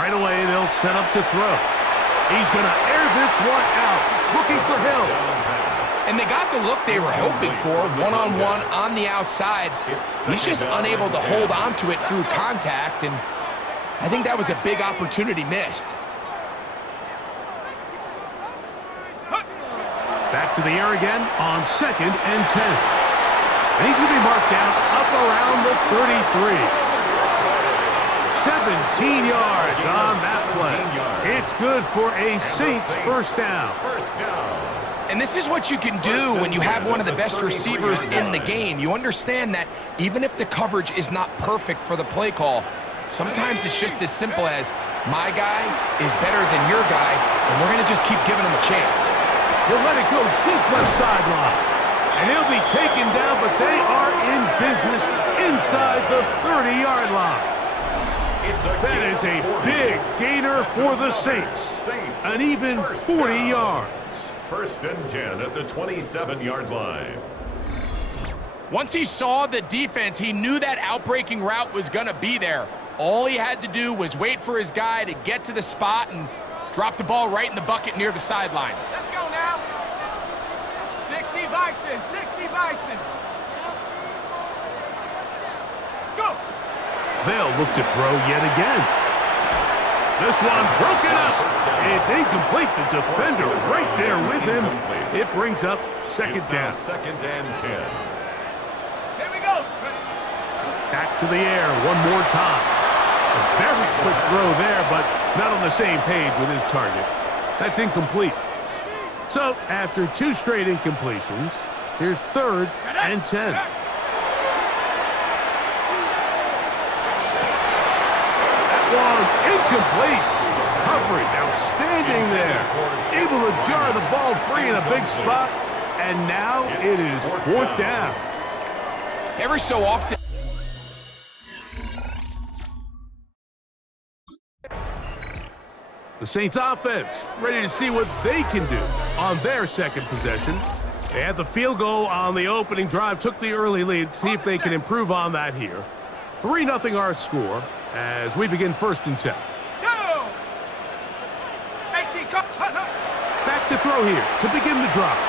Right away, they'll set up to throw. He's going to air this one out, looking for Hill. And they got the look they were hoping for, one-on-one on the outside. He's just unable to hold on to it through contact, and I think that was a big opportunity missed. Back to the air again on 2nd and 10. And he's going to be marked down up around the 33. 17 yards on that play. It's good for a Saints first down. And this is what you can do when you have one of the best receivers in the game. You understand that even if the coverage is not perfect for the play call, sometimes it's just as simple as, my guy is better than your guy, and we're going to just keep giving him a chance. He'll let it go deep left sideline. And he'll be taken down, but they are in business inside the 30-yard line. That is a big gainer for the Saints. An even 40 yards. 1st and 10 at the 27-yard line. Once he saw the defense, he knew that outbreaking route was going to be there. All he had to do was wait for his guy to get to the spot and drop the ball right in the bucket near the sideline. Let's go now. 60 Bison, 60 Bison. Go. They'll look to throw yet again. This one broken up. It's incomplete. The defender right there with him. It brings up 2nd down. 2nd and 10. Here we go. Back to the air one more time. A very quick throw there, but not on the same page with his target. That's incomplete. So, after 2 straight incompletions, here's 3rd and 10. That one incomplete. Coverage outstanding there. Able to jar the ball free in a big spot. And now it is 4th down. Every so often, the Saints offense ready to see what they can do on their 2nd possession. They had the field goal on the opening drive, took the early lead. See if they can improve on that here. 3-0 our score as we begin 1st and 10. Go. 18, come. Back to throw here to begin the drive.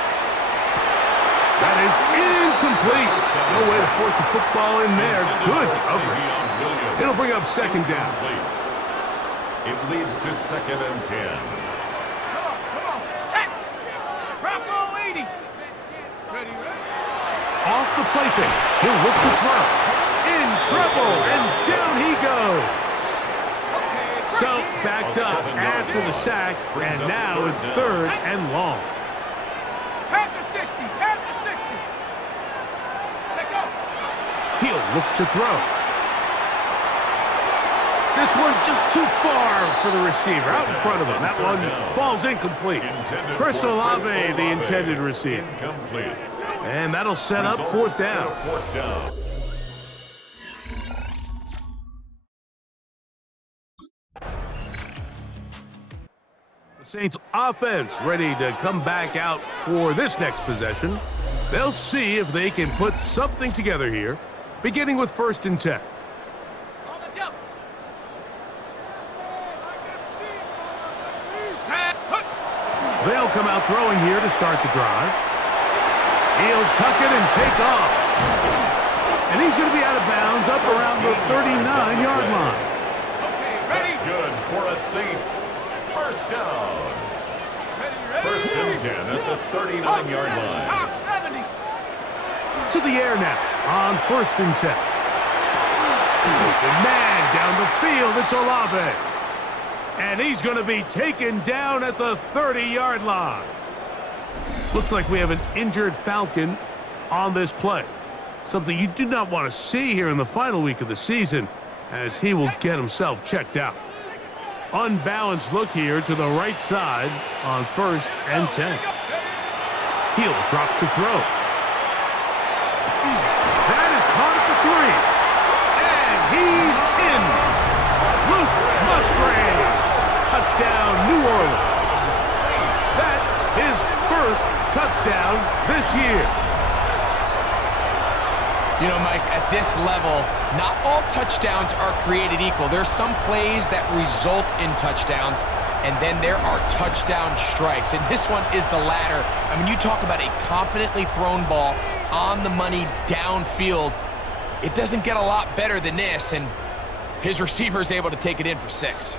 That is incomplete. No way to force the football in there. Good coverage. It'll bring up 2nd down. It leads to 2nd and 10. Come on, set. Bronco 80. Ready. Off the play fake. He'll look to throw. In trouble, and down he goes. So backed up after the sack, and now it's 3rd and long. Panther 60, Panther 60. Take up. He'll look to throw. This one just too far for the receiver, out in front of him. That one falls incomplete. Chris Olave, the intended receiver. And that'll set up 4th down. The Saints offense ready to come back out for this next possession. They'll see if they can put something together here, beginning with 1st and 10. They'll come out throwing here to start the drive. He'll tuck it and take off. And he's going to be out of bounds up around the 39-yard line. That's good for a Saints first down. 1st and 10 at the 39-yard line. 70. To the air now on 1st and 10. The man down the field, it's Olave. And he's going to be taken down at the 30-yard line. Looks like we have an injured Falcon on this play. Something you do not want to see here in the final week of the season, as he will get himself checked out. Unbalanced look here to the right side on 1st and 10. He'll drop to throw. That is caught at the 3. And he's in. Luke Musgrave. Touchdown, New Orleans. That is 1st touchdown this year. You know, Mike, at this level, not all touchdowns are created equal. There's some plays that result in touchdowns, and then there are touchdown strikes. And this one is the latter. I mean, you talk about a confidently thrown ball on the money downfield. It doesn't get a lot better than this, and his receiver is able to take it in for 6.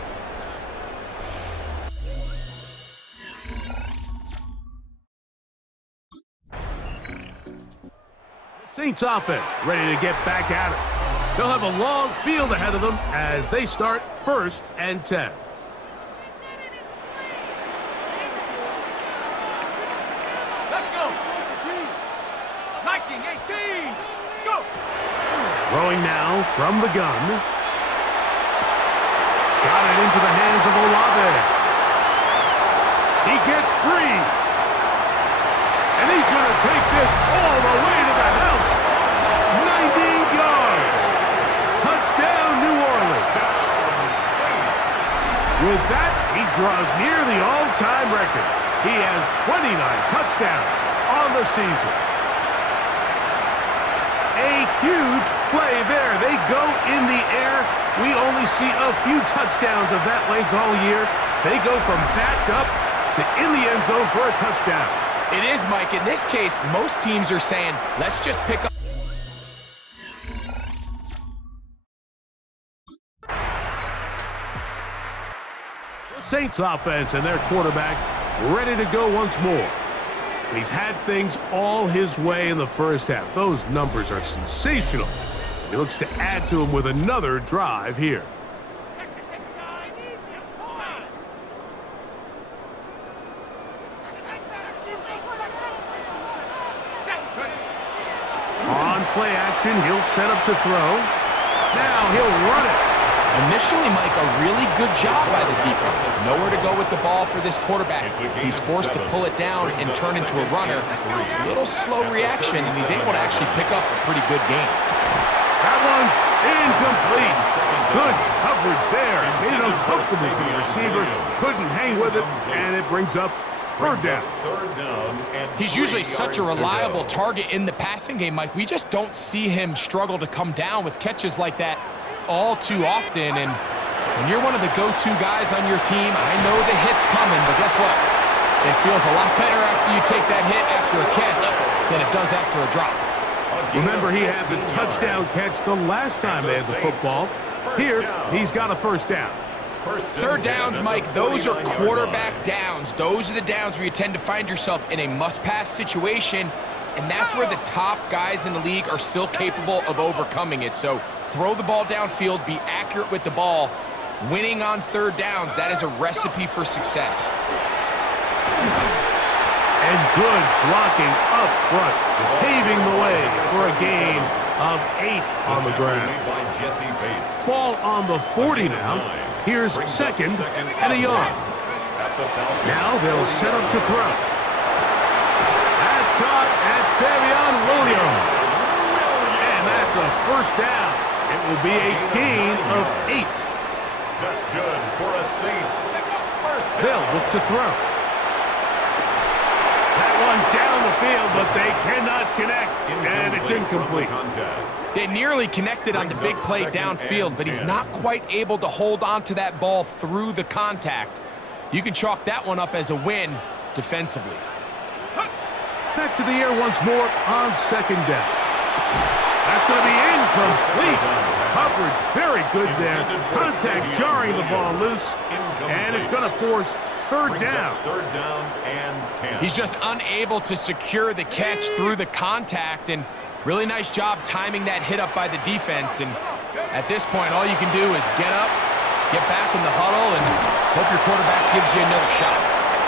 Saints offense ready to get back at it. They'll have a long field ahead of them as they start 1st and 10. Let's go. Viking 18. Go. Throwing now from the gun. Got it into the hands of Olave. He gets free. And he's going to take this all the way to the house. 90 yards. Touchdown, New Orleans. With that, he draws near the all-time record. He has 29 touchdowns on the season. A huge play there. They go in the air. We only see a few touchdowns of that length all year. They go from backed up to in the end zone for a touchdown. It is, Mike. In this case, most teams are saying, let's just pick up. The Saints offense and their quarterback ready to go once more. And he's had things all his way in the first half. Those numbers are sensational. He looks to add to them with another drive here. On play action, he'll set up to throw. Now he'll run it. Initially, Mike, a really good job by the defense. Nowhere to go with the ball for this quarterback. He's forced to pull it down and turn into a runner. A little slow reaction, and he's able to actually pick up a pretty good game. That one's incomplete. Good coverage there. Made it uncomfortable for the receiver. Couldn't hang with it, and it brings up 3rd down. He's usually such a reliable target in the passing game, Mike. We just don't see him struggle to come down with catches like that all too often. And when you're one of the go-to guys on your team, I know the hit's coming, but guess what? It feels a lot better after you take that hit after a catch than it does after a drop. Remember, he had the touchdown catch the last time they had the football. Here, he's got a 1st down. 3rd downs, Mike, those are quarterback downs. Those are the downs where you tend to find yourself in a must-pass situation, and that's where the top guys in the league are still capable of overcoming it. So throw the ball downfield, be accurate with the ball. Winning on 3rd downs, that is a recipe for success. And good blocking up front, paving the way for a gain of 8 on the ground. Ball on the 40 now. Here's 2nd and a yard. Now they'll set up to throw. That's caught at Savion Williams. And that's a 1st down. It will be a gain of 8. That's good for a Saints. 1st down. They'll look to throw. That one down the field, but they cannot connect, and it's incomplete. They nearly connected on the big play downfield, but he's not quite able to hold on to that ball through the contact. You can chalk that one up as a win defensively. Back to the air once more on 2nd down. That's going to be incomplete. Coverage very good there. Contact jarring the ball loose, and it's going to force 3rd down. 3rd down and 10. He's just unable to secure the catch through the contact, and really nice job timing that hit up by the defense. And at this point, all you can do is get up, get back in the huddle, and hope your quarterback gives you another shot.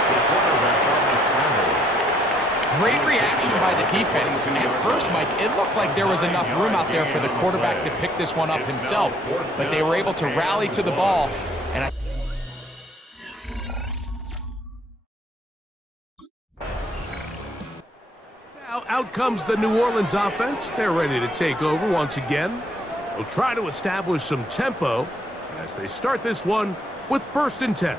The quarterback on the scramble. Great reaction by the defense. At first, Mike, it looked like there was enough room out there for the quarterback to pick this one up himself, but they were able to rally to the ball. And Now out comes the New Orleans offense. They're ready to take over once again. They'll try to establish some tempo as they start this one with 1st and 10.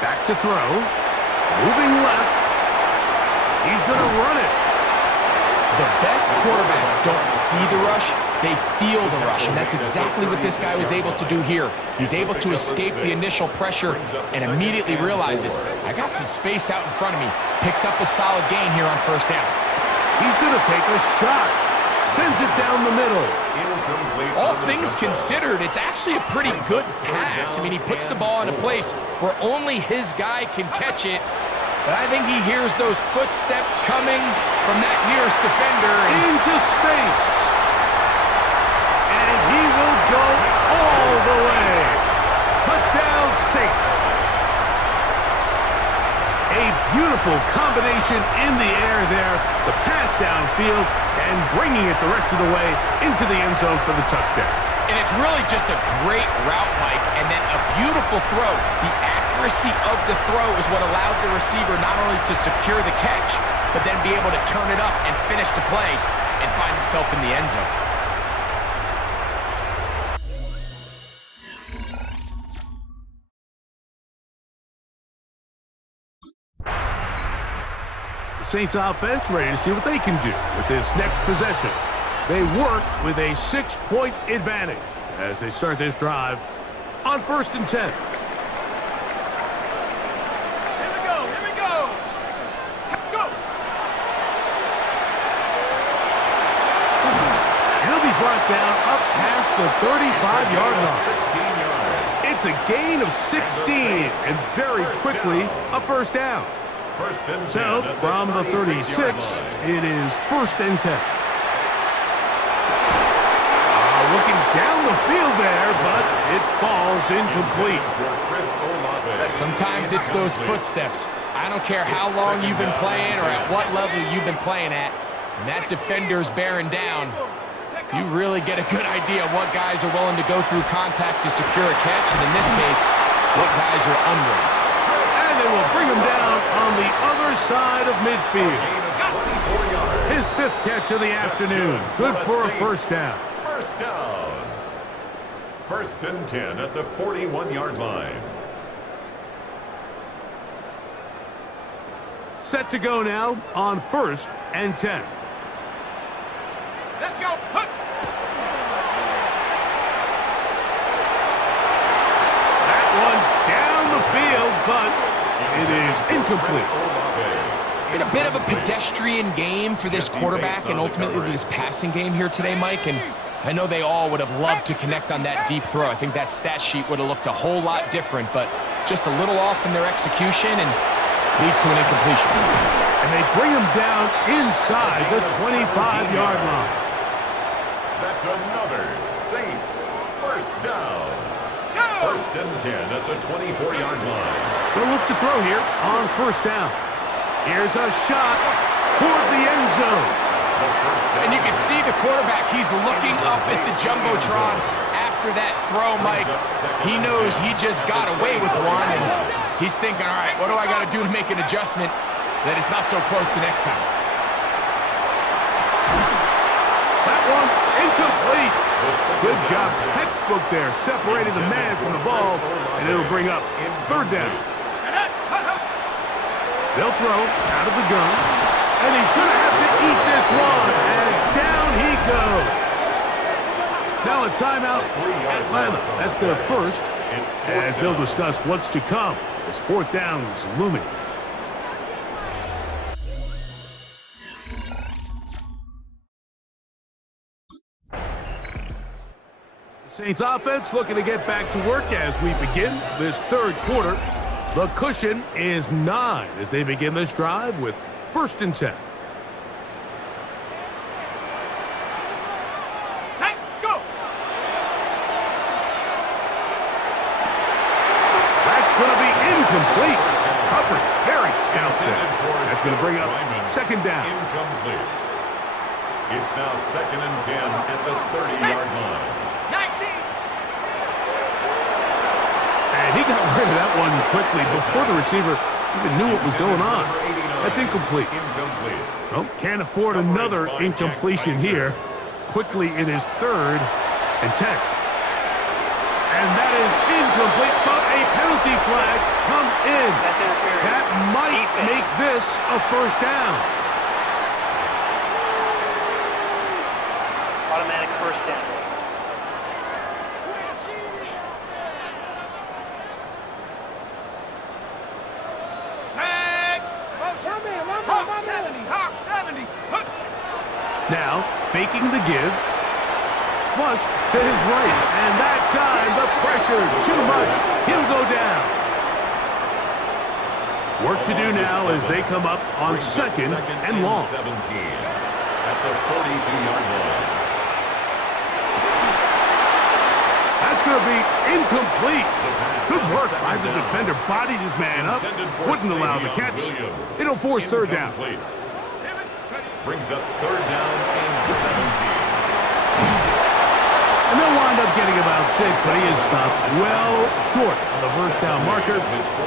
Back to throw. Moving left. He's going to run it. The best quarterbacks don't see the rush, they feel the rush, and that's exactly what this guy was able to do here. He's able to escape the initial pressure and immediately realizes, I got some space out in front of me. Picks up a solid gain here on first down. He's going to take a shot. Sends it down the middle. All things considered, it's actually a pretty good pass. I mean, he puts the ball in a place where only his guy can catch it. But I think he hears those footsteps coming from that nearest defender. Into space. And he will go all the way. Touchdown Saints. A beautiful combination in the air there. The pass downfield and bringing it the rest of the way into the end zone for the touchdown. And it's really just a great route, Mike, and then a beautiful throw. The accuracy of the throw is what allowed the receiver not only to secure the catch, but then be able to turn it up and finish the play and find himself in the end zone. The Saints offense ready to see what they can do with this next possession. They work with a 6-point advantage as they start this drive on 1st and 10. Here we go, here we go. Go. And he'll be brought down up past the 35-yard line. 16 yards. It's a gain of 16 and very quickly a first down. First and 10 So at from the 36, 36-yard line. it is 1st and 10. Looking down the field there, but it falls incomplete. Sometimes it's those footsteps. I don't care how long you've been playing or at what level you've been playing at. When that defender's bearing down, you really get a good idea of what guys are willing to go through contact to secure a catch, and in this case, what guys are unwilling. And they will bring him down on the other side of midfield. His 5th catch of the afternoon. Good for a first down. First down. 1st and 10 at the 41-yard line. Set to go now on 1st and 10. Let's go. Hup. That one down the field, but it is incomplete. It's been a bit of a pedestrian game for this quarterback and ultimately this passing game here today, Mike, and I know they all would have loved to connect on that deep throw. I think that stat sheet would have looked a whole lot different, but just a little off in their execution and leads to an incompletion. And they bring him down inside the 25-yard line. That's another Saints first down. 1st and 10 at the 24-yard line. They'll look to throw here on 1st down. Here's a shot toward the end zone. And you can see the quarterback, he's looking up at the Jumbotron after that throw, Mike. He knows he just got away with one, and he's thinking, all right, what do I got to do to make an adjustment that it's not so close the next time? That one incomplete. Good job, textbook there, separating the man from the ball, and it'll bring up 3rd down. They'll throw out of the gun, and he's going to have to eat this one, and down he goes. Now a timeout, Atlanta. That's their first, as they'll discuss what's to come as 4th down is looming. Saints offense looking to get back to work as we begin this 3rd quarter. The cushion is 9 as they begin this drive with 1st and 10. Set, go. That's going to be incomplete. Coverage very stout there. That's going to bring up 2nd down. Incomplete. It's now 2nd and 10 at the 30-yard line. 19. And he got rid of that one quickly before the receiver even knew what was going on. That's incomplete. Well, can't afford another incompletion here. Quickly it is 3rd and 10. And that is incomplete, but a penalty flag comes in in. That's interference. That might Defense. make this a first down. Automatic first down. Set. Hawk 70. Hawk 70. Hup. Now, faking the give. Flush to his right. And that time, the pressure, too much. He'll go down. Work to do now as they come up on second and long. 17 at the 42-yard line. That's going to be incomplete. Good work by the defender. Bodied his man up. Wouldn't allow the catch. It'll force third down. Brings up third down and 17. And they'll wind up getting about 6, but he is stopped well short of the first down marker.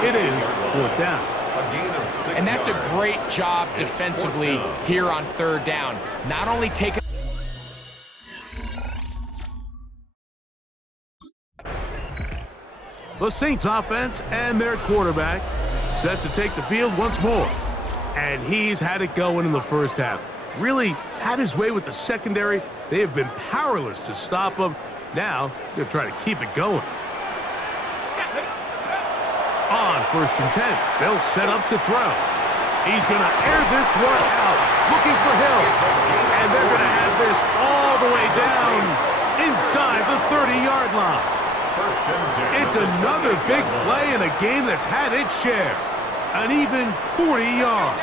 It is fourth down. A gain of 6 And that's a yards. great job defensively here on third down. Not only taking The Saints offense and their quarterback set to take the field once more. And he's had it going in the first half. Really had his way with the secondary. They have been powerless to stop him. Now, they'll try to keep it going. On first and 10, they'll set up to throw. He's going to air this one out, looking for Hill. And they're going to have this all the way down inside the 30-yard line. First and 10. It's another big play in a game that's had its share. An even 40 yards.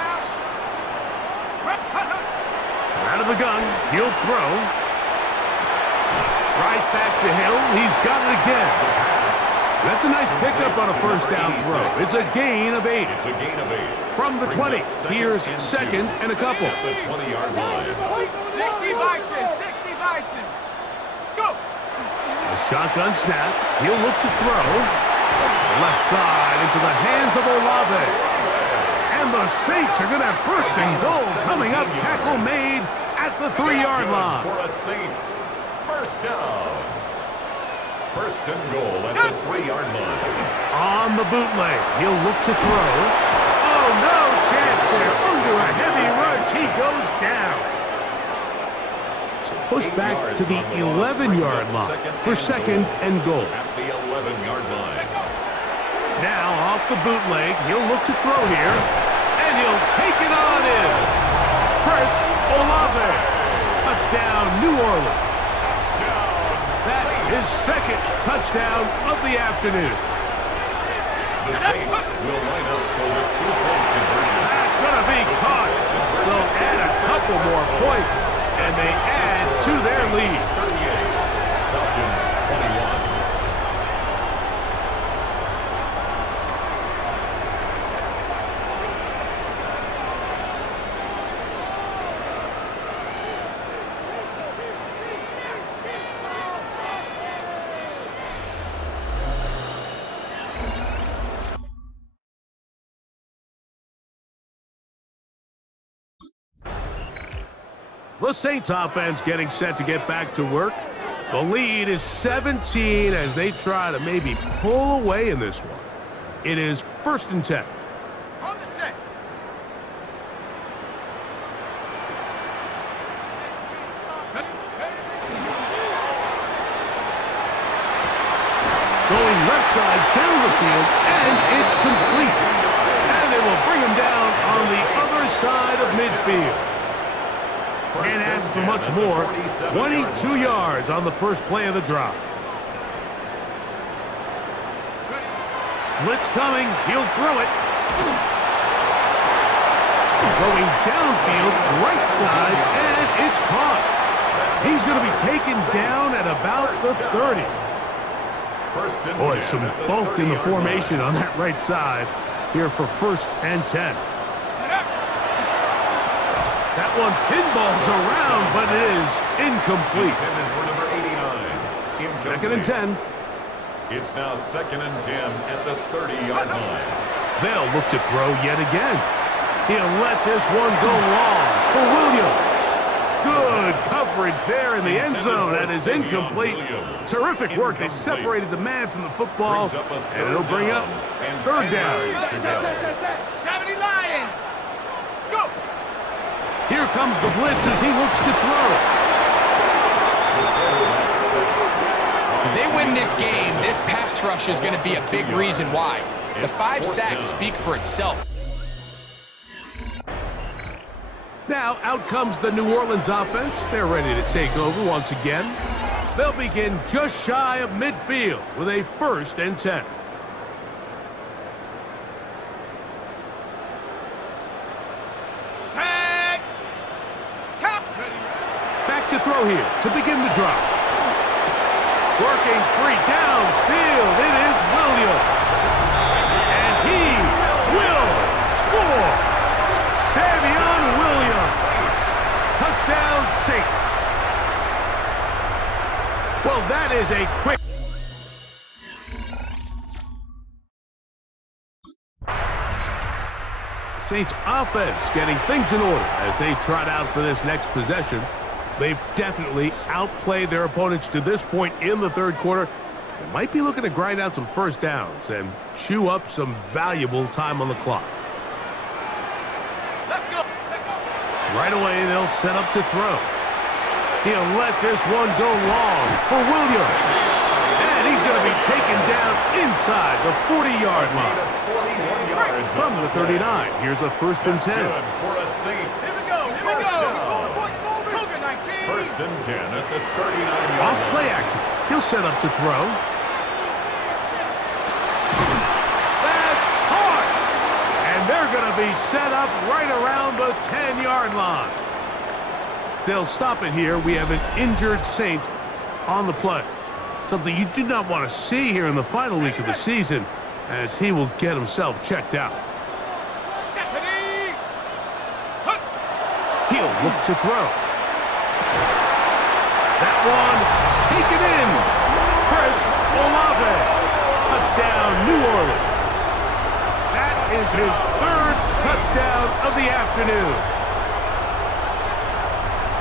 Out of the gun, he'll throw. Right back to Hill. He's got it again. That's a nice pickup on a first down throw. It's a gain of 8. It's a gain of 8. From the 20, here's second and a couple. At the 20-yard line. 60 Bison. 60 Bison. Go. A shotgun snap. He'll look to throw. Left side into the hands of Olave. And the Saints are going to have first and goal coming up. Tackle made at the 3-yard line. For a Saints first down. First and goal at the 3-yard line. On the bootleg, he'll look to throw. Oh, no chance there. Under a heavy rush, he goes down. So push back to the 11-yard line for second and goal. At the 11-yard line. Now off the bootleg, he'll look to throw here. And he'll take it on in. Chris Olave. Touchdown, New Orleans. That is second touchdown of the afternoon. The Saints will line up for the 2-point conversion. That's going to be caught. So add a couple more points, and they add to their lead. 38. Falcons 21. The Saints offense getting set to get back to work. The lead is 17 as they try to maybe pull away in this one. It is first and 10. On the set. Going left side down the field, and it's complete. And they will bring him down on the other side of midfield. Can't ask for much more. 22 yards on the first play of the drive. Blitz coming. He'll throw it. Going downfield, right side, and it's caught. He's going to be taken down at about the 30. Boy, some bulk in the formation on that right side here for first and 10. That one pinballs around, but it is incomplete. Second and 10. It's now second and 10 at the 30-yard line. They'll look to throw yet again. He'll let this one go long for Williams. Good coverage coverage there in the end zone. That is incomplete. Terrific work. They separated the man from the football, and it'll bring up third down. 70 Lions. Go. Here comes the blitz as he looks to throw. If they win this game, this pass rush is going to be a big reason why. The 5 sacks speak for itself. Now, out comes the New Orleans offense. They're ready to take over once again. They'll begin just shy of midfield with a 1st and 10. Set. Cap. Back to throw here to begin the drive. Working free downfield, it is Williams. And he will score. Savion Williams. Touchdown Saints. Well, that is a quick. Saints offense getting things in order as they trot out for this next possession. They've definitely outplayed their opponents to this point in the third quarter. They might be looking to grind out some first downs and chew up some valuable time on the clock. Let's go. Right away, they'll set up to throw. He'll let this one go long for Williams. And he's going to be taken down inside the 40-yard line. From the 39, here's a 1st and 10. For a Saints. Here we go. Here we First go. down. Cougar 19. 1st and 10 at the 39-yard line. Off play action. He'll set up to throw. That's caught! And they're going to be set up right around the 10-yard line. They'll stop it here. We have an injured Saint on the play. Something you do not want to see here in the final week of the season, as he will get himself checked out. He'll look to throw. That one taken in. Chris Olave. Touchdown, New Orleans. That is his 3rd touchdown of the afternoon.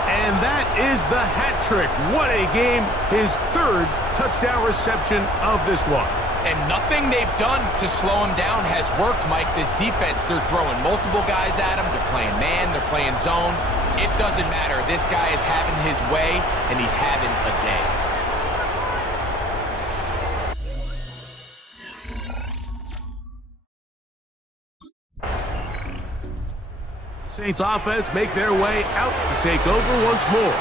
And that is the hat trick. What a game. His 3rd touchdown reception of this one. And nothing they've done to slow him down has worked, Mike. This defense, they're throwing multiple guys at him. They're playing man, they're playing zone. It doesn't matter. This guy is having his way, and he's having a day. Saints offense make their way out to take over once more.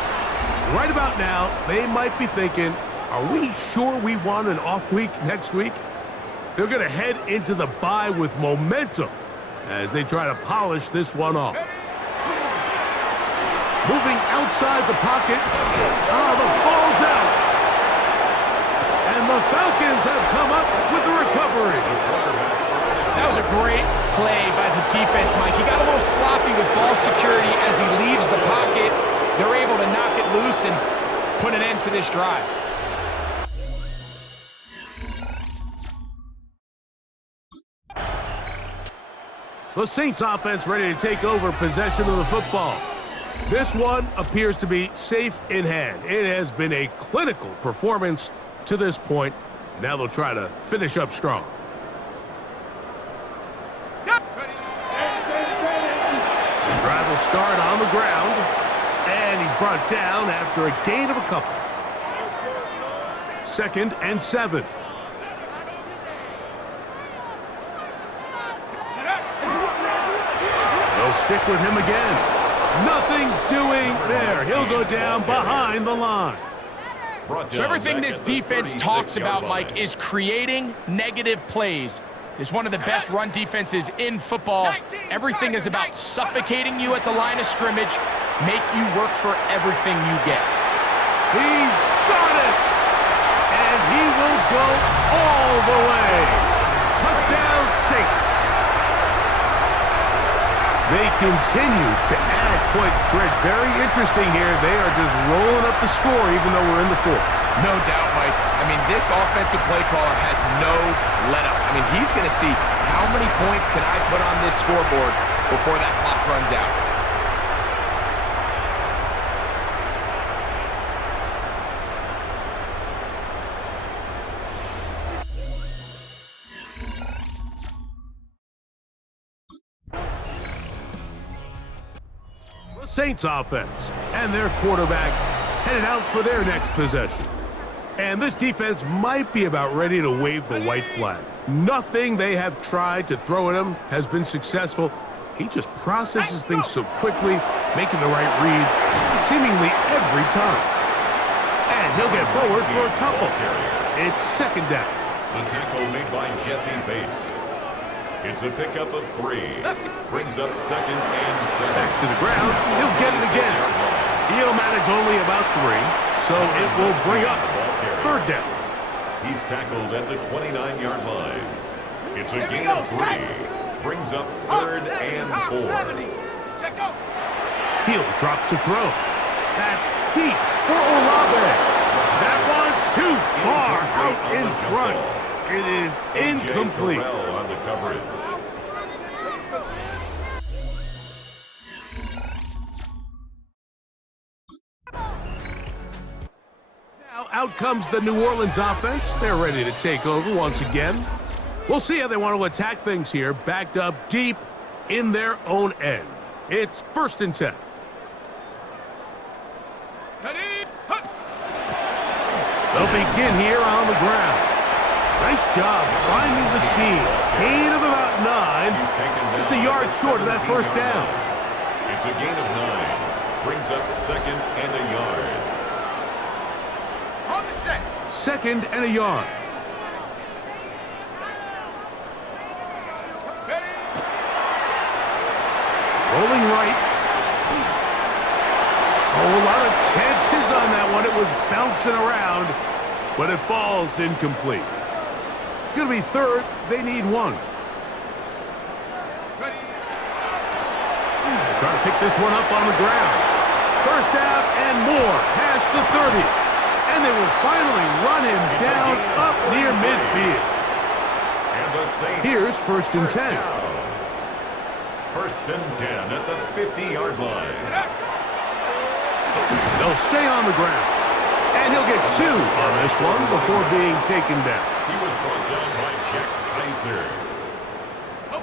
Right about now, they might be thinking, are we sure we want an off week next week? They're going to head into the bye with momentum as they try to polish this one off. Moving outside the pocket. The ball's out. And the Falcons have come up with the recovery. That was a great play by the defense, Mike. He got a little sloppy with ball security as he leaves the pocket. They're able to knock it loose and put an end to this drive. The Saints offense ready to take over possession of the football. This one appears to be safe in hand. It has been a clinical performance to this point. Now they'll try to finish up strong. The drive will start on the ground, and he's brought down after a gain of a couple. 2nd and 7. They'll stick with him again. Nothing doing there. He'll go down behind the line. So everything this defense talks about, Mike, is creating negative plays. It's one of the best run defenses in football. Everything is about suffocating you at the line of scrimmage, make you work for everything you get. He's got it! And he will go all the way. Touchdown Saints. They continue to add points. Greg, very interesting here. They are just rolling up the score even though we're in the 4th. No doubt, Mike. I mean, this offensive play caller has no let-up. I mean, he's going to see how many points can I put on this scoreboard before that clock runs out. Saints offense. And their quarterback headed out for their next possession. And this defense might be about ready to wave the white flag. Nothing they have tried to throw at him has been successful. He just processes things so quickly, making the right read seemingly every time. And he'll get forward for a couple. It's second down. The tackle made by Jesse Bates. It's a pickup of 3. Brings up second and 7. Back to the ground. He'll get it again. He'll manage only about 3, so it will bring up third down. He's tackled at the 29-yard line. It's a gain of 3. Brings up third and 4. He'll drop to throw. That deep for Olave. That one too far out in front. It is incomplete. On the coverage. Now out comes the New Orleans offense. They're ready to take over once again. We'll see how they want to attack things here, backed up deep in their own end. It's 1st and 10. They'll begin here on the ground. Nice job finding the seam. Gain of about 9. Just a yard short of that first down. It's a gain of 9. Brings up second and a yard. On the set. Second and a yard. Rolling right. Oh, a lot of chances on that one. It was bouncing around, but it falls incomplete. It's going to be third. They need 1. Trying to pick this one up on the ground. First out and more past the 30. And they will finally run him down up near midfield. And the Saints. Here's 1st and 10. Down. 1st and 10 at the 50-yard line. They'll stay on the ground. And he'll get 2 on this one before being taken down. He was brought down by Jack Kaiser.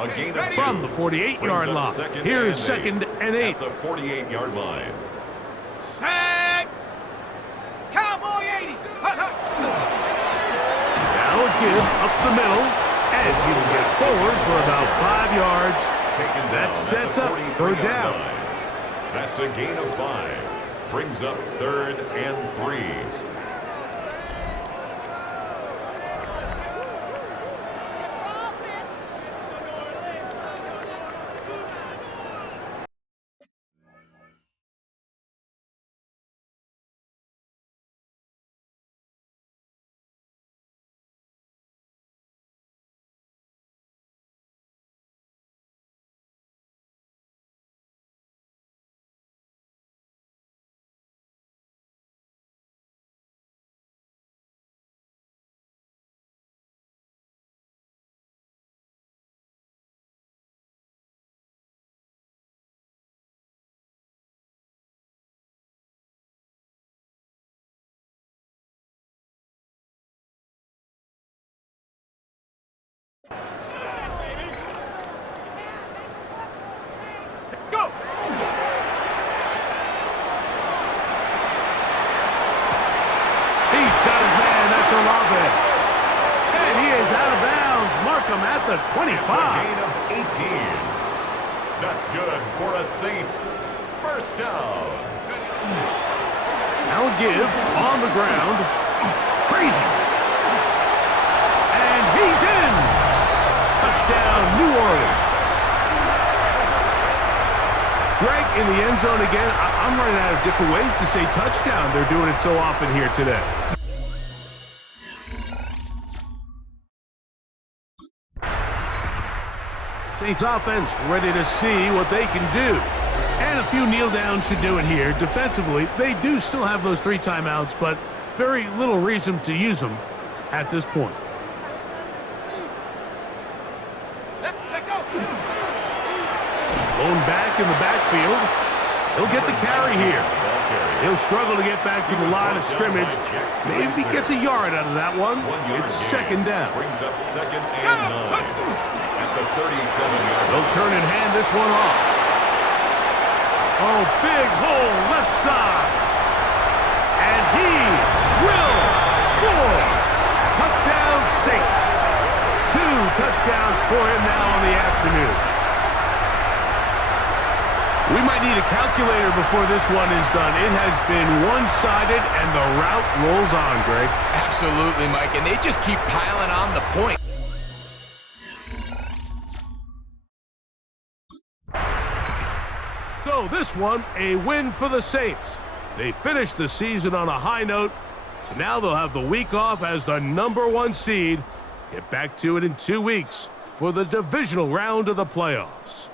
A gain of 2. From the 48-yard line. Here's 2nd and 8. At the 48-yard line. Set. Cowboy 80. Now a give up the middle. And he will get forward for about 5 yards. That sets up 3rd down. That's a gain of 5. Brings up 3rd and 3. Go. He's got his man. That's Olave. And he is out of bounds. Mark him at the 25. It's a gain of 18. That's good for a Saints. 1st down. Now a give on the ground. Crazy. And he's in. Touchdown, New Orleans. Greg in the end zone again. I'm running out of different ways to say touchdown. They're doing it so often here today. Saints offense ready to see what they can do. And a few kneel downs should do it here. Defensively, they do still have those 3 timeouts, but very little reason to use them at this point. Blown back in the backfield. He'll get the carry here. He'll struggle to get back to the line of scrimmage. Maybe gets a yard out of that one. It's 2nd down. Brings up 2nd and 9 at the 37-yard line. They'll turn and hand this one off. Oh, big hole left side. And he will score. Touchdown, Saints. 2 touchdowns for him now on the afternoon. We might need a calculator before this one is done. It has been one-sided, and the route rolls on, Greg. Absolutely, Mike, and they just keep piling on the point. So this one, a win for the Saints. They finished the season on a high note, so now they'll have the week off as the #1 seed. Get back to it in 2 weeks for the divisional round of the playoffs.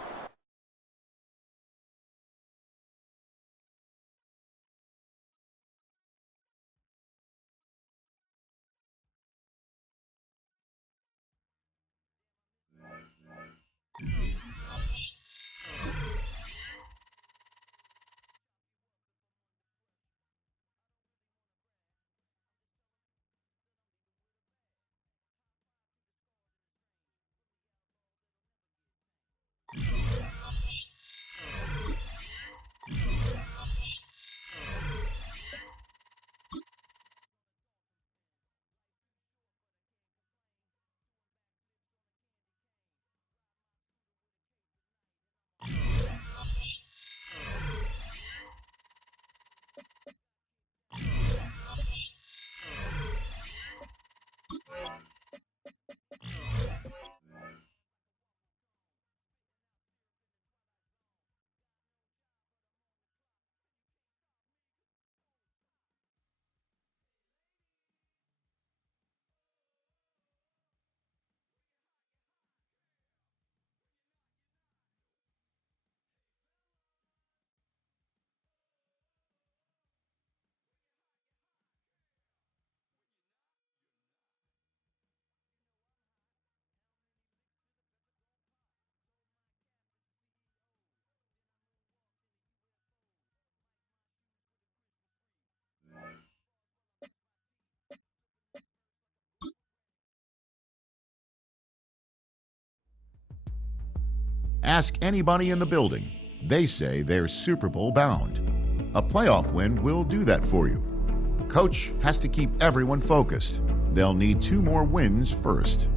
Ask anybody in the building. They say they're Super Bowl bound. A playoff win will do that for you. Coach has to keep everyone focused. They'll need 2 more wins first.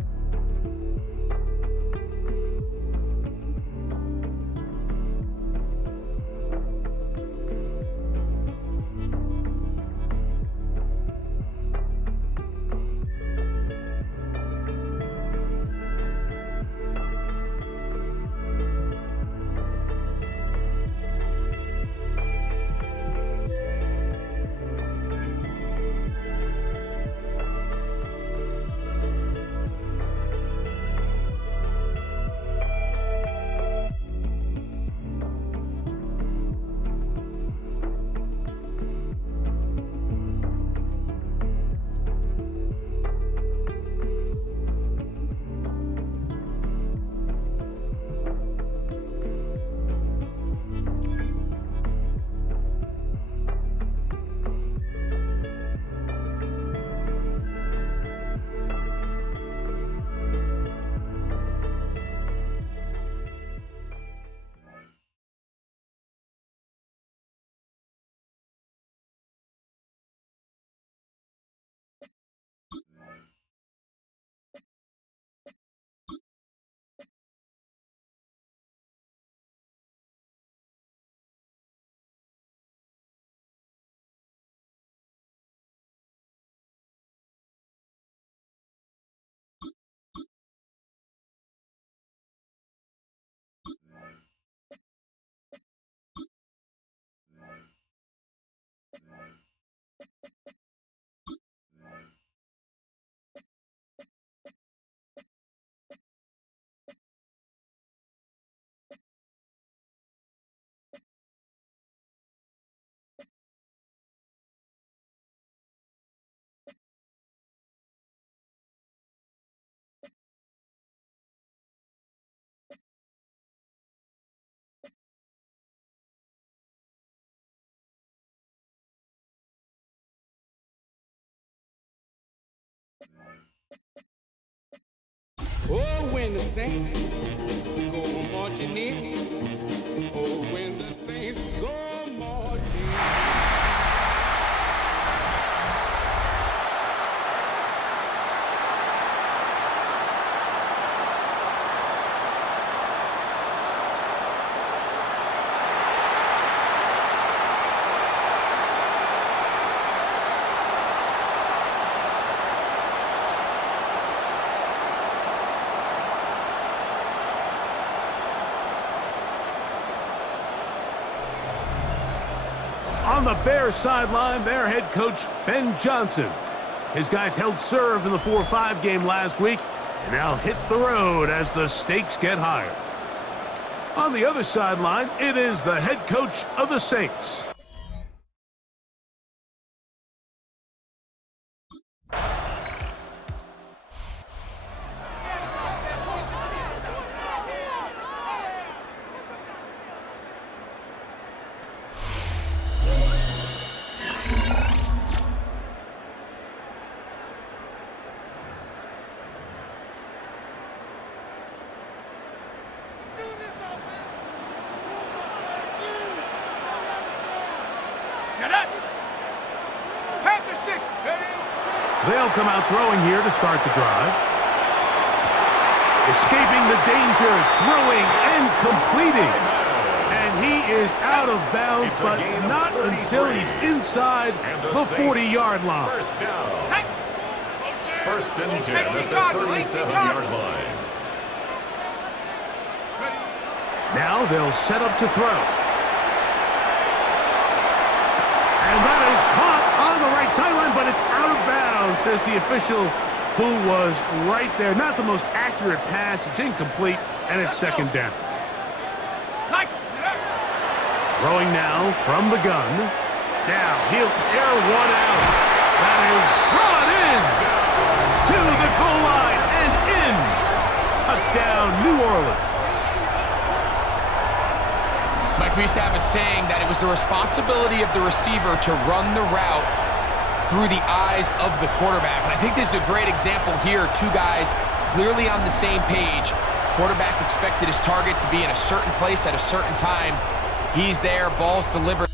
Oh, when the Saints go marching in, Oh, when the saints go marching. On the Bears sideline, their head coach, Ben Johnson. His guys held serve in the 4-5 game last week and now hit the road as the stakes get higher. On the other sideline, it is the head coach of the Saints. They'll come out throwing here to start the drive. Escaping the danger, throwing and completing. And he is out of bounds, but not until he's inside the 40-yard line. First down. First and 10 at the 37-yard line. Now they'll set up to throw. And that is caught on the right sideline, but it's out of bounds, says the official who was right there. Not the most accurate pass. It's incomplete, and it's second down. Throwing now from the gun. Now he'll air one out. That is brought in to the goal line and in. Touchdown, New Orleans. Mike, we used to have a saying that it was the responsibility of the receiver to run the route through the eyes of the quarterback. And I think this is a great example here. Two guys clearly on the same page. Quarterback expected his target to be in a certain place at a certain time. He's there, ball's delivered.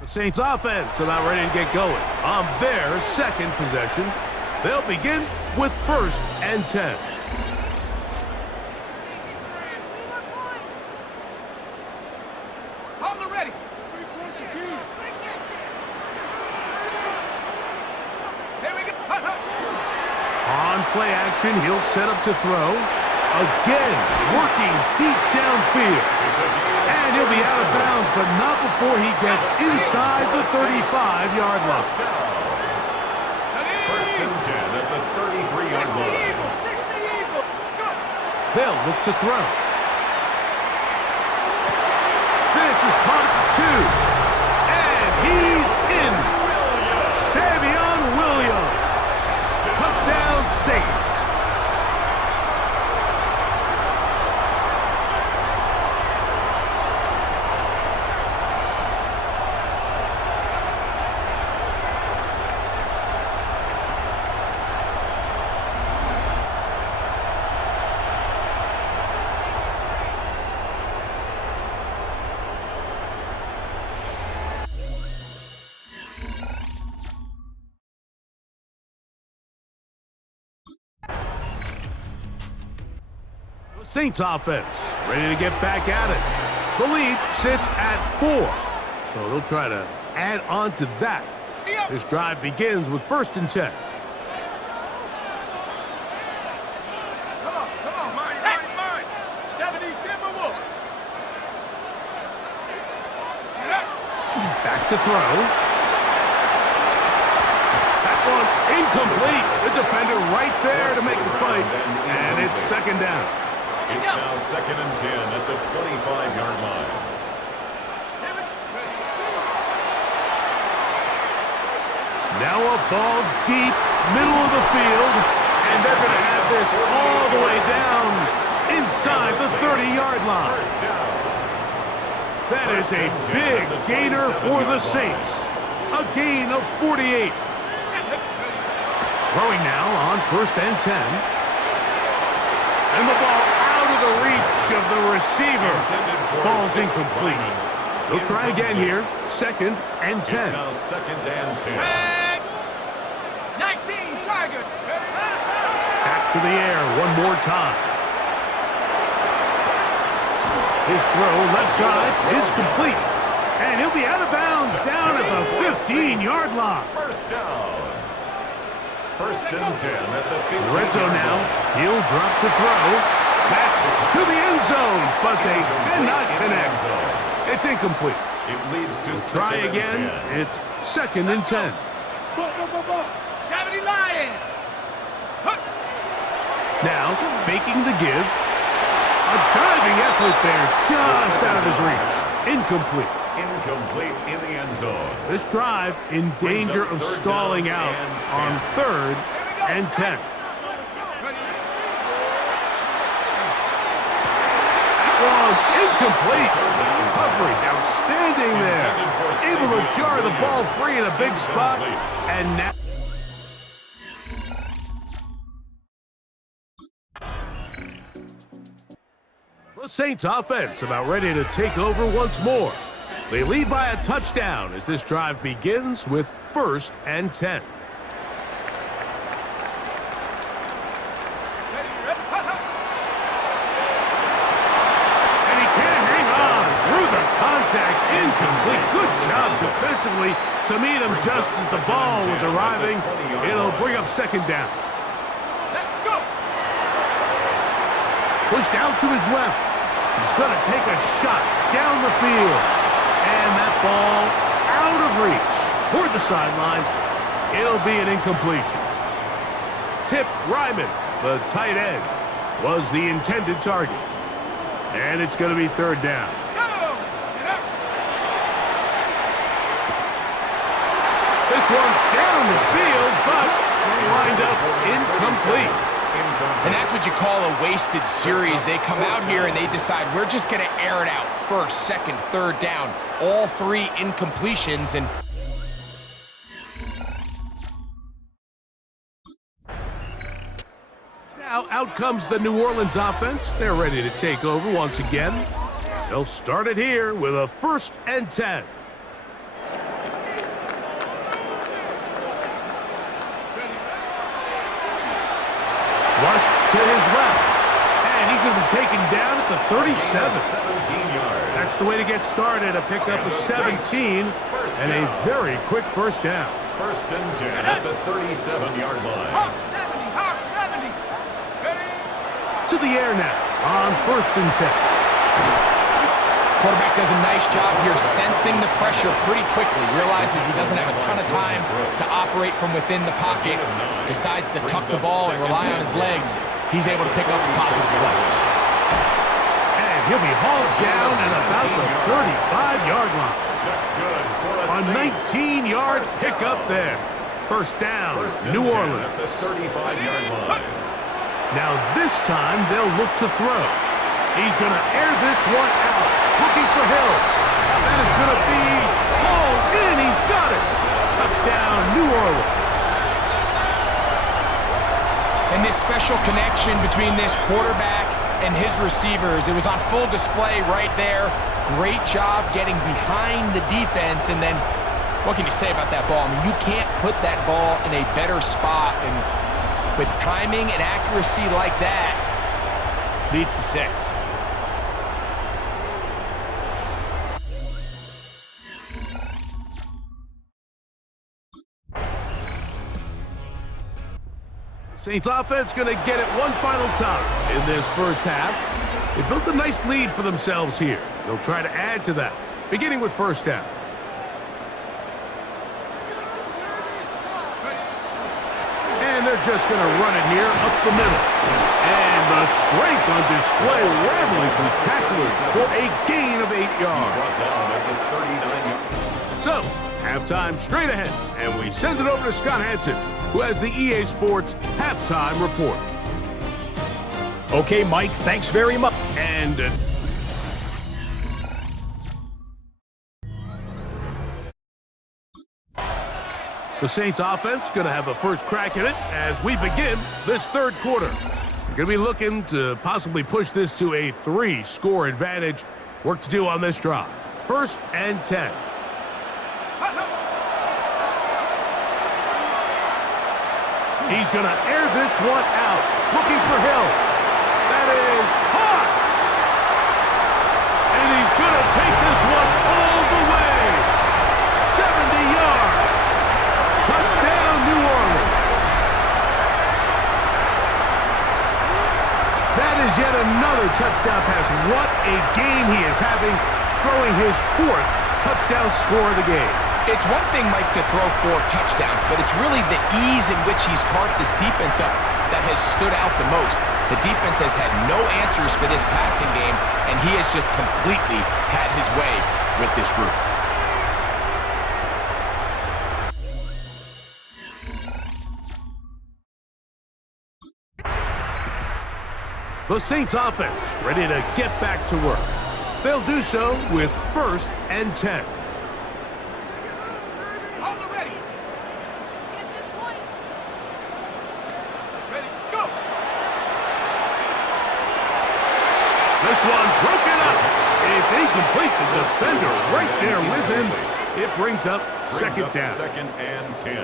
The Saints offense about ready to get going on their second possession. They'll begin with 1st and 10. On the ready. Here we go. On play action, he'll set up to throw. Again, working deep downfield. And he'll be out of bounds, but not before he gets inside the 35-yard line. First and 10 at the 33-yard line. 60 Eagle. Go. They'll look to throw. This is caught at 2. And he's in. Savion Williams. Touchdown, Saints. Saints offense ready to get back at it. The lead sits at 4, so they'll try to add on to that. This drive begins with 1st and 10. Come on, mine. 70 Timberwolf. Back to throw. That one incomplete. The defender right there to make the play, and it's second down. It's now 2nd and 10 at the 25-yard line. Now a ball deep, middle of the field, and they're going to have this all the way down inside the 30-yard line. That is a big gainer for the Saints. A gain of 48. Throwing now on 1st and 10. And the ball out of the reach of the receiver. Falls incomplete. They'll try again here. 2nd and 10. It's now 2nd and 10. 19, Tiger. Back to the air one more time. His throw left side is complete. And he'll be out of bounds down at the 15-yard line. First down. 1st and 10 at the 15. Red zone now. He'll drop to throw. That's to the end zone, but they cannot connect. It's incomplete. It leads to Try 2nd and again. 10. It's 2nd and 10. 70 Lion. Now, faking the give. A diving effort there, just out of his reach. Incomplete. Incomplete in the end zone. This drive in danger of stalling out on 3rd and 10. Long, incomplete. Coverage, outstanding there. Able to jar the ball free in a big spot. And now... The Saints offense about ready to take over once more. They lead by a touchdown as this drive begins with 1st and 10. And he can't hang on through the contact. Incomplete. Good job defensively to meet him just as the ball was arriving. It'll bring up 2nd down. Let's go. Pushed out to his left. He's going to take a shot down the field. And that ball out of reach toward the sideline. It'll be an incompletion. Tip Ryman, the tight end, was the intended target. And it's going to be 3rd down. This one down the field, but lined up incomplete. And that's what you call a wasted series. They come out here and they decide we're just going to air it out. 1st, 2nd, 3rd down. All 3 incompletions. And now out comes the New Orleans offense. They're ready to take over once again. They'll start it here with a 1st and 10. Flushed to his left. And he's going to be taken down at the 37. 17 yards. That's the way to get started. A pickup of 17 and a very quick 1st down. 1st and 10 at the 37-yard line. Hawk 70, Hawk 70. To the air now on 1st and 10. quarterback does a nice job here sensing the pressure pretty quickly. Realizes he doesn't have a ton of time to operate from within the pocket. Decides to tuck the ball and rely on his legs. He's able to pick up a positive play. And he'll be hauled down at about the 35-yard line. That's good for A 19-yard pickup there. 1st down, New Orleans. At the 35-yard line. Now this time they'll look to throw. He's going to air this one out, looking for Hill. That is going to be hauled in. He's got it. Touchdown, New Orleans. And this special connection between this quarterback and his receivers, it was on full display right there. Great job getting behind the defense, and then what can you say about that ball? I mean, you can't put that ball in a better spot, and with timing and accuracy like that, leads to 6. Saints offense going to get it one final time in this first half. They built a nice lead for themselves here. They'll try to add to that, beginning with 1st down. And they're just going to run it here up the middle. And the strength on display, rattling through tacklers for a gain of 8 yards. Brought down at the 39-yard. So, halftime straight ahead, and we send it over to Scott Hansen, who has the EA Sports halftime report. Okay, Mike, thanks very much. And The Saints offense going to have a first crack at it as we begin this third quarter. We're going to be looking to possibly push this to a 3-score advantage. Work to do on this drive. 1st and 10. He's going to air this one out. Looking for Hill. That is caught. And he's going to take this one all the way. 70 yards. Touchdown, New Orleans. That is yet another touchdown pass. What a game he is having, throwing his 4th touchdown score of the game. It's one thing, Mike, to throw 4 touchdowns, but it's really the ease in which he's carved this defense up that has stood out the most. The defense has had no answers for this passing game, and he has just completely had his way with this group. The Saints offense ready to get back to work. They'll do so with 1st and 10. This one broken up. It's incomplete. The defender right there with him. It brings up second down. 2nd and 10.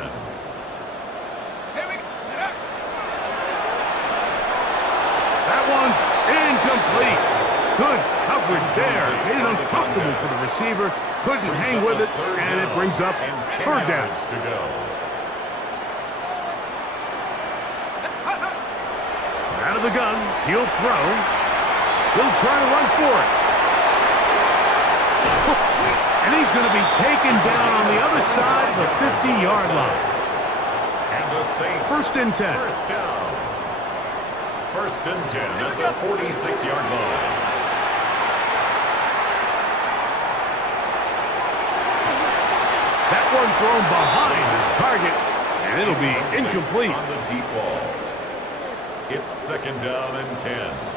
That one's incomplete. Good coverage there. Made it uncomfortable for the receiver. Couldn't hang with it, and it brings up 3rd down. To go. Out of the gun, he'll throw. He'll try to run for it. And he's going to be taken down on the other side of the 50-yard line. And the Saints. 1st and 10. First down. 1st and 10 at the 46-yard line. That one thrown behind his target, and it'll be incomplete. On the deep ball. It's 2nd down and 10.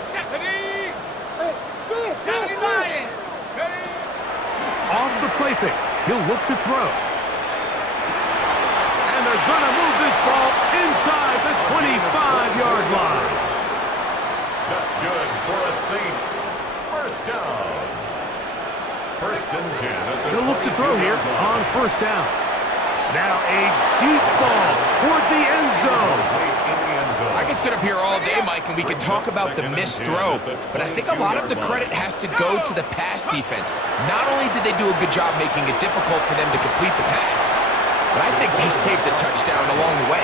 Off the play fake, he'll look to throw. And they're going to move this ball inside the 25-yard line. That's good for the Saints. First down. 1st and 10 at the He'll look to throw here 22-yard line. on 1st down. Now a deep ball toward the end zone. I could sit up here all day, Mike, and we could talk about the missed throw, but I think a lot of the credit has to go to the pass defense. Not only did they do a good job making it difficult for them to complete the pass, but I think they saved a touchdown along the way.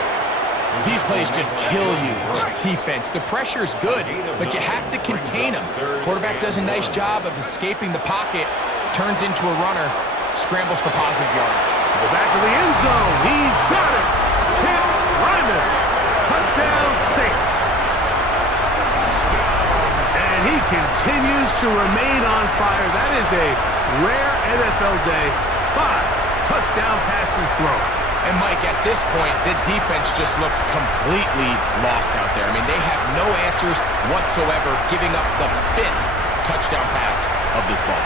These plays just kill you on defense. The pressure's good, but you have to contain them. Quarterback does a nice job of escaping the pocket, turns into a runner, scrambles for positive yardage. The back of the end zone. He's got it. Kent Ryman. Touchdown, Saints. And he continues to remain on fire. That is a rare NFL day. 5 touchdown passes thrown. And, Mike, at this point, the defense just looks completely lost out there. I mean, they have no answers whatsoever, giving up the 5th touchdown pass of this ball.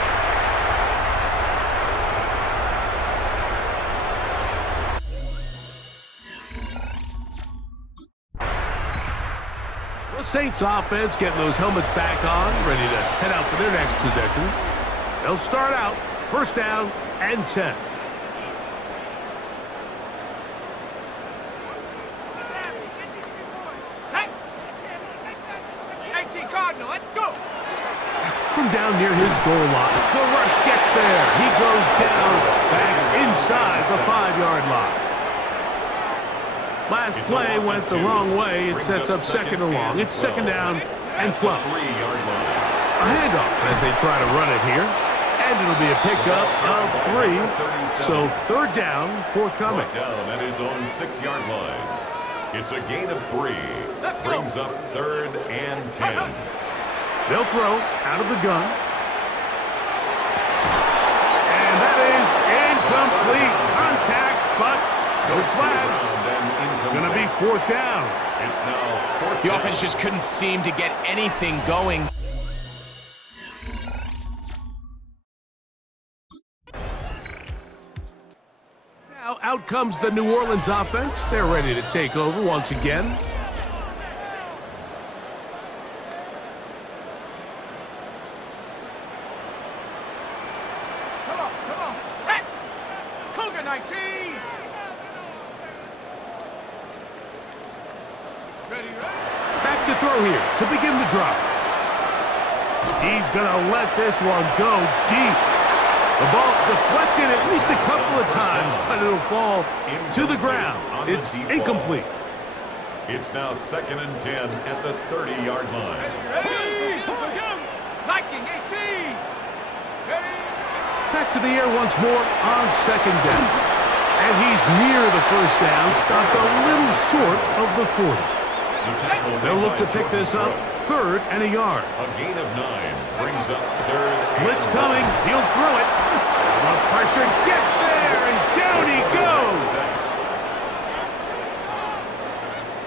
The Saints offense getting those helmets back on, ready to head out for their next possession. They'll start out 1st down and 10. From down near his goal line, the rush gets there. He goes down back inside the 5-yard line. Last play went the wrong way. It sets up 2nd and long. It's 2nd down and 12. A handoff as they try to run it here. And it'll be a pickup of 3. So 3rd down, forthcoming. Down at his own 6-yard line. It's a gain of 3. Brings up 3rd and 10. They'll throw out of the gun. And that is incomplete. Contact, but no flags. It's going to be 4th down. It's now 4th The down. offense just couldn't seem to get anything going. Now out out comes the New Orleans offense. They're ready to take over once again. Come on, set! Cougar 19! Ready? Back to throw here to begin the drive. He's going to let this one go deep. The ball deflected at least a couple of times, but it'll fall to the ground. It's incomplete. It's now 2nd and 10 at the 30-yard line. Ready? Viking 18! Ready? Back to the air once more on 2nd down. And he's near the first down, stopped a little short of the 40. They'll look to pick this up 3rd and a yard. A gain of 9 brings up 3rd. Blitz coming. He'll throw it. The pressure gets there, and down he goes.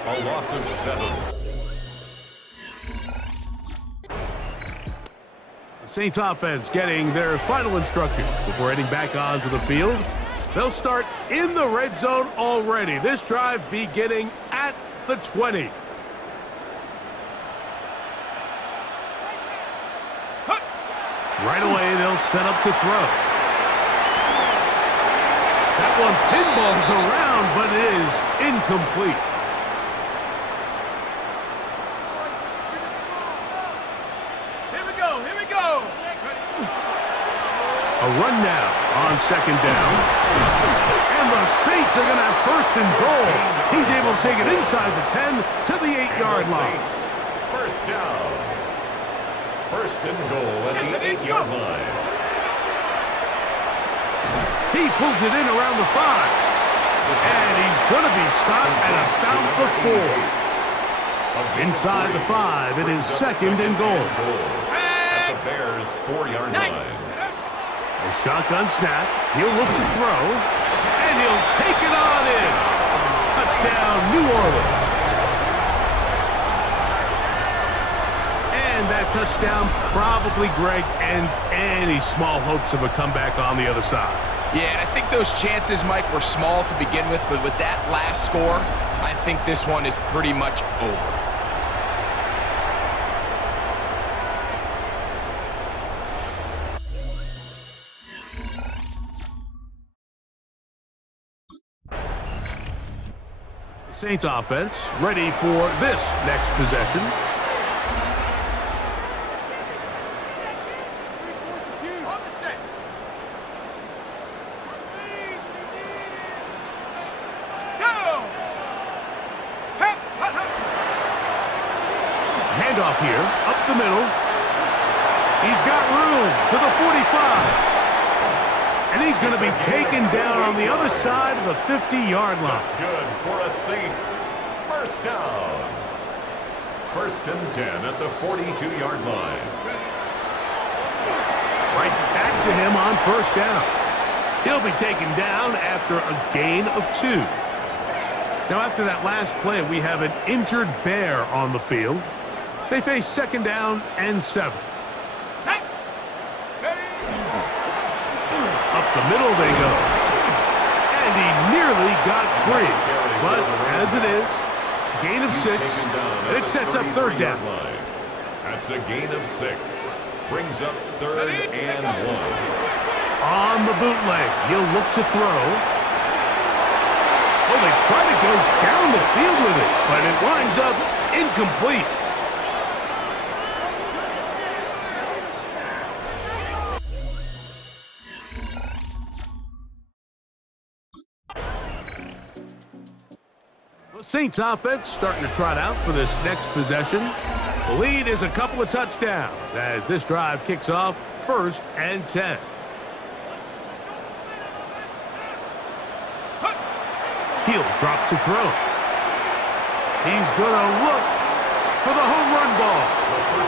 A loss of 7. The Saints offense getting their final instructions before heading back onto the field. They'll start in the red zone already. This drive beginning at the 20. Right away, they'll set up to throw. That one pinballs around, but it is incomplete. Here we go! A run now on 2nd down. And the Saints are going to have 1st and goal. He's able to take it inside the 10 to the 8-yard line. First down. 1st and goal at the 8-yard line. He pulls it in around the 5. And he's going to be stopped at about the 4. Inside the 5, it is 2nd and goal. At the Bears' 4-yard line. A shotgun snap. He'll look to throw. And he'll take it on in. Touchdown, New Orleans. And that touchdown probably, Greg, ends any small hopes of a comeback on the other side. Yeah, and I think those chances, Mike, were small to begin with, but with that last score, I think this one is pretty much over. The Saints offense ready for this next possession. Handoff here, up the middle. He's got room to the 45. And he's going to be taken down on the other side of the 50-yard line. That's good for a Saints. First down. 1st and 10 at the 42-yard line. Right back to him on 1st down. He'll be taken down after a gain of 2. Now, after that last play, we have an injured Bear on the field. They face 2nd down and 7. Up the middle they go. And he nearly got free. But as it is, gain of 6, and it sets up 3rd down. That's a gain of 6. Brings up 3rd and 1. On the bootleg, he'll look to throw. Oh, they try to go down the field with it, but it winds up incomplete. The Saints offense starting to trot out for this next possession. The lead is a couple of touchdowns as this drive kicks off 1st and 10. He'll drop to throw. He's going to look for the home run ball.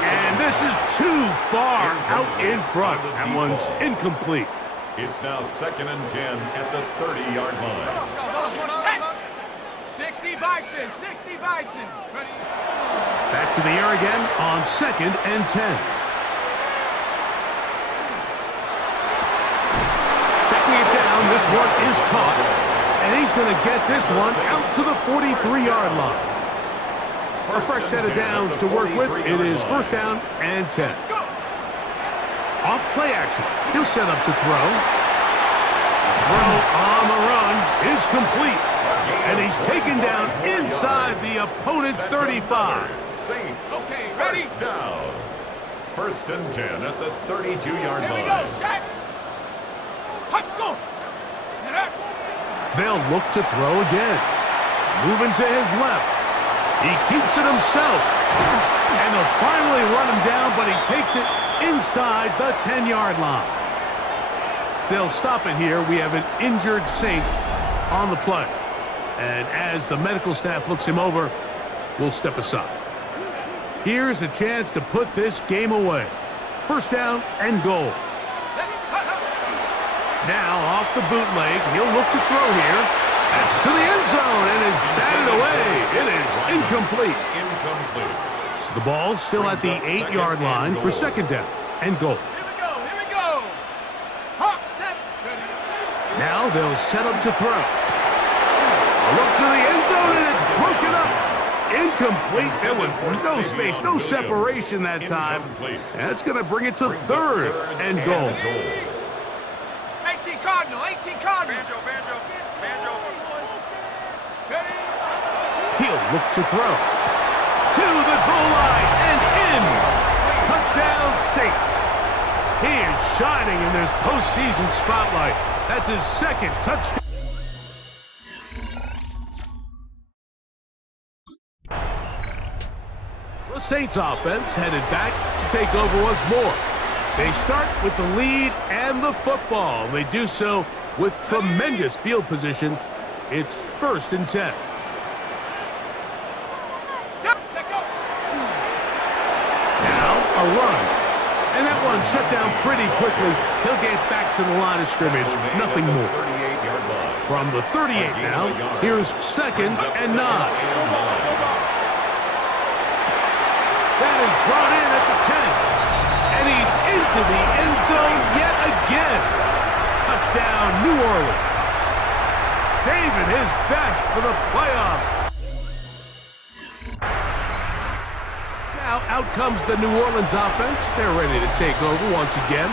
And this is too far out in front. That one's incomplete. It's now 2nd and 10 at the 30-yard line. 60 Bison, 60 Bison. Ready? Back to the air again on 2nd and 10. Checking it down, this one is caught. And he's going to get this one out to the 43-yard line. A fresh set of downs to work with. It is first down and 10. Off play action. He'll set up to throw. Throw on the run is complete. And he's taken down inside the opponent's 35. Saints. Okay, ready? First down. First and 10 at the 32-yard Here we line. go, set. Hot, go. They'll look to throw again. Moving to his left. He keeps it himself. And they'll finally run him down, but he takes it inside the 10-yard line. They'll stop it here. We have an injured Saint on the play. And as the medical staff looks him over, we'll step aside. Here's a chance to put this game away. First down and goal. Now off the bootleg, he'll look to throw here. That's to the end zone and is batted away. It is incomplete. So the ball's still at the 8-yard line for second down and goal. Here we go. Hawk, set. Now they'll set up to throw. A look to the end zone and it's broken up. Incomplete. There was no space, no separation that time. That's going to bring it to third and goal. 18 Cardinal, 18 Cardinal. Banjo. He'll look to throw. To the goal line and in. Touchdown Saints. He is shining in this postseason spotlight. That's his second touchdown. The Saints offense headed back to take over once more. They start with the lead and the football. They do so with tremendous field position. It's first and 10. Now a run. And that one shut down pretty quickly. He'll get back to the line of scrimmage. Nothing more. From the 38 now, here's second and 9. That is brought in at the 10. And he's into the end zone yet again. Touchdown, New Orleans. Saving his best for the playoffs. Now out comes the New Orleans offense. They're ready to take over once again.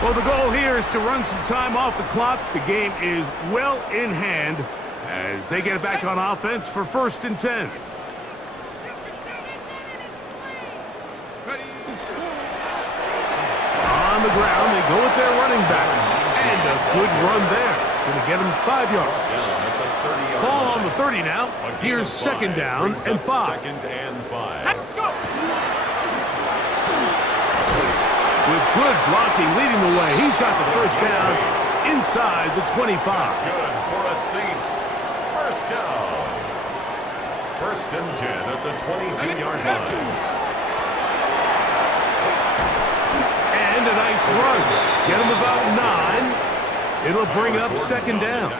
Well, the goal here is to run some time off the clock. The game is well in hand as they get it back on offense for first and 10. On the ground, they go with their running back. And a good run there. Going to get him 5 yards. Ball on the 30 now. Here's second down and 5. With good blocking leading the way, he's got the first down inside the 25. Good for a Saints. First down. First and 10 at the 22-yard line. And a nice run. Get him about 9. It'll bring up second down.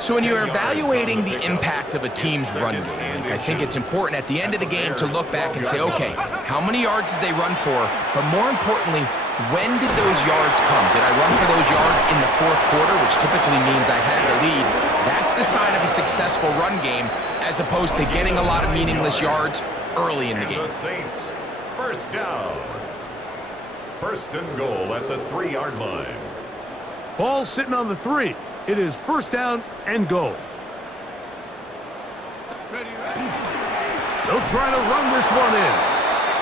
So when you're evaluating the impact of a team's run game, I think it's important at the end of the game to look back and say, okay, how many yards did they run for? But more importantly, when did those yards come? Did I run for those yards in the fourth quarter, which typically means I had the lead? That's the sign of a successful run game, as opposed to getting a lot of meaningless yards early in the game. The Saints, first down. First and goal at the 3-yard line. Ball sitting on the 3. It is first down and goal. They'll try to run this one in.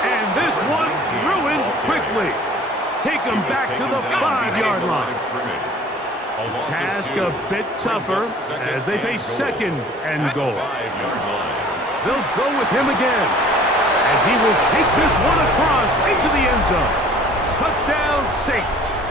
And this one ruined quickly. Take him back to the 5-yard line. Task a bit tougher as they face second and goal. They'll go with him again. And he will take this one across into the end zone. Touchdown, Saints.